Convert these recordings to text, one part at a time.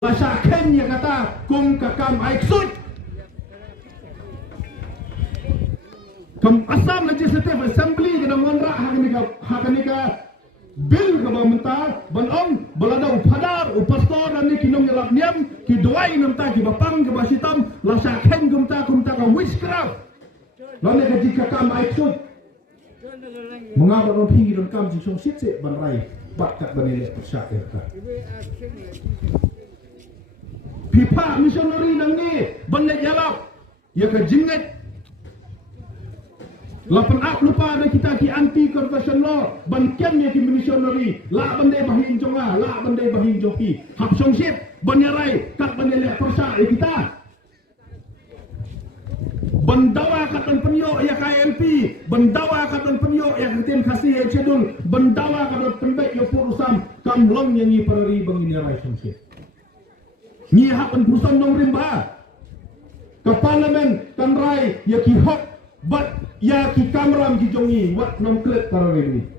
Masa Kenya kata kum kakam aiksut. Kam Assam Legislative Assembly kena ngonrak hakanika bil ka bamenta banong balada upadar upastor dan kinong yalap niam ki doai namta ki bapang ke basitam lasa ken kumta ka witchcraft. Lalu ka jika kam aiksut. Mengapa orang pinggir dan kam jisong sitse banrai bakat banile persyak ka. Pipa missionary nang ni banyak jalap ya ke jinget lapan up lupa ada kita ki anti corruption law banken ya ki missionary la bandai bahin jonga la bandai bahin joki hap songship banyarai kat banyak persa ya kita bandawa kat dan penyo ya KLP bandawa kat dan penyo ya ketin kasih ya cedul bandawa kat dan pendek ya purusam kamlong yang ni perari banginyarai songship ni hapan perusahaan nong rimba ke parlimen kan rai ya ki hok bat ya ki kamram ki jongi wat nong klet para rimbi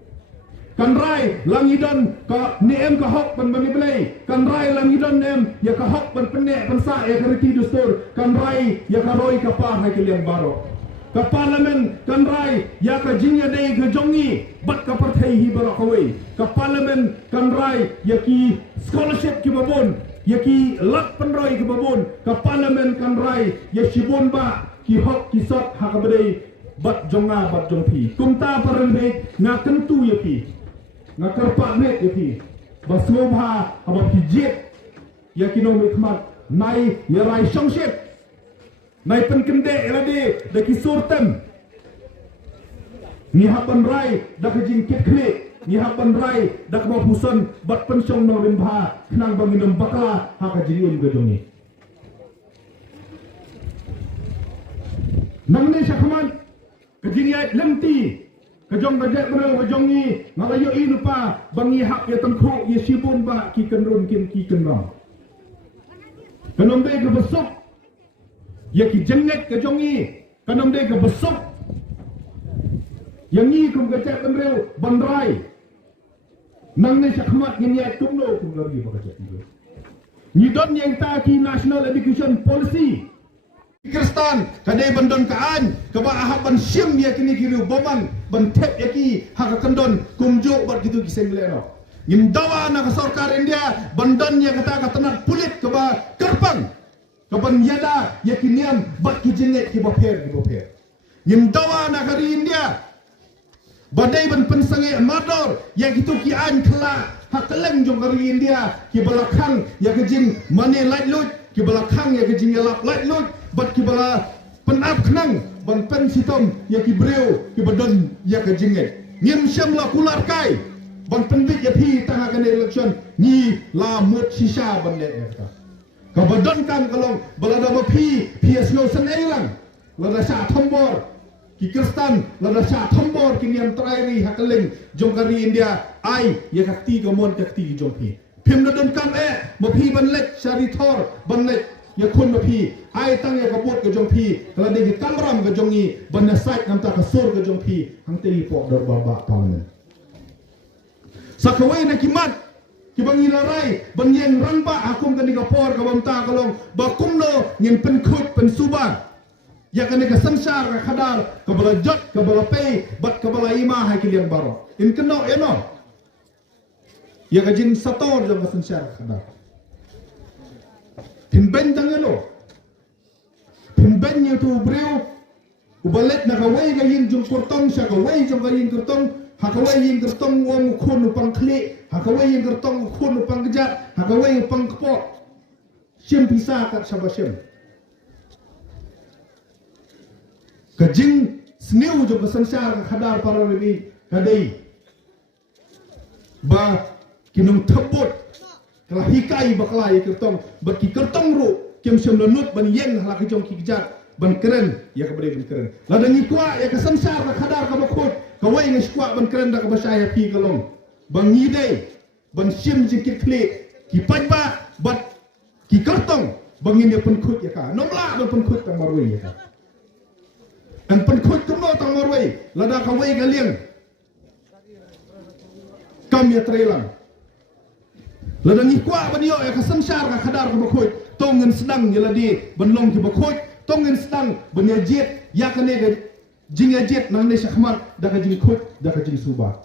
kan rai langidan ka nem ka hok ban bani belai kan rai langidan nem ya ka hok ban penek pensa ya keriti dustur kan rai ya ka roi ka pa hai kilian baro ke parlimen kan rai ya ka jingya dei ke jongi bat ka partai hi baro kawai ke parlimen kan rai ya ki scholarship ki babon yaki lak penroi ke babon ke parlimen kan rai ya shibon ba ki hok ki sot ha kabadai bat jonga bat jongpi kumta paralbe nga kentu yaki nga karpa net yaki basmobha aba pijet yaki no mikmat nai ya rai songship nai penkende elade da ki surtem ni hapan rai da kajing kitkle ni hapan rai dak mau pusan bat pensong no rimba kenang banginam bakala haka jiriun gedongi namne syakman kejiniat lemti kejong gajak beral kejongi ngalayo inupa bangi hak ya tengkuk ya sibun ba ki kenrun ki kenrong kanombe ke besok ya ki jenget kejongi kanombe ke besok yang ni kum gajak beral bandrai nang ne syakmat ngiat kumno kum lagi bakajak itu ni don yang ta ki national education policy Kristan kadai bandon kaan kaba ahaban sim ya kini kiru boman bantep ya ki hak kendon kumjo bat gitu kiseng leno ngimdawa na ka sarkar India bandon ya kata katanat pulit kaba kerpang kaban yada ya kiniam bat ki jenget ki boper ngimdawa na kari India badai ban pensange mador yang itu ki an kela hakeleng jong kari India ki belakang ya kejing mane light lut ki belakang ya kejing yalap light lut bat ki bala penap kenang ban pen sitom ya ki breu ki badan ya kejinget ngim syam la kular kai ban penbit ya pi tanga kan election ni la mut sisa ban le ka badan kan kalong balada ba pi no san elang la sa thombor ki Kristan lada sya thombor ki niam trairi hakeling jongkari India ai ya kakti gamon kakti jongpi phim na don kam mo phi ban lek shari thor ban lek ya khun ma phi ai tang ya kabut ke jongpi kala de ki kamram ke jongi ban na site nam ta ka sur ke jongpi hang te po dor ba parliament sakawai na kimat ki bangi larai ban yen rangba akum kan ka por ka bamta kalong ba kumno ngin pen khut pen suba ya kan ke sansar ke khadar ke bala jot ke bala pay bat ke bala ima ha kilian baro in keno eno ya ka jin sator jong ke sansar khadar timben tangelo timben tu breu ubalet na kawai ga yin jong kurtong sa kawai jong ga yin kurtong ha kawai yin kurtong wong khun upang kle ha kawai yin kurtong khun upang gejat ha kawai upang kepok sim pisa kat sabasim kajing sniu jo kesansar khadar para lebi kadai ba kinum thabut kala hikai bakla ya kertong baki kertong ru kem sem lenut ban yen hala ke jong ki jat ban keren ya ka ban keren la dangi kwa ya kesansar khadar ka bakut ka wai ngi kwa ban keren da ka basaya pi kalong bang ngidei ban sim jikit kle ki pajba bat ki kertong bangin ya penkut ya ka nomla ban penkut tang marui ya ka dan penkut kumno tang marwai lada kawai galiang kam ya trailang Ladang ikwa banyo ya kasamsyar ka kadar ka bakoy tongen sedang yeladi banlong ki bakoy tongen sedang banyajet ya kane ga jingajet nang ne shahmat daga jing khot daga jing suba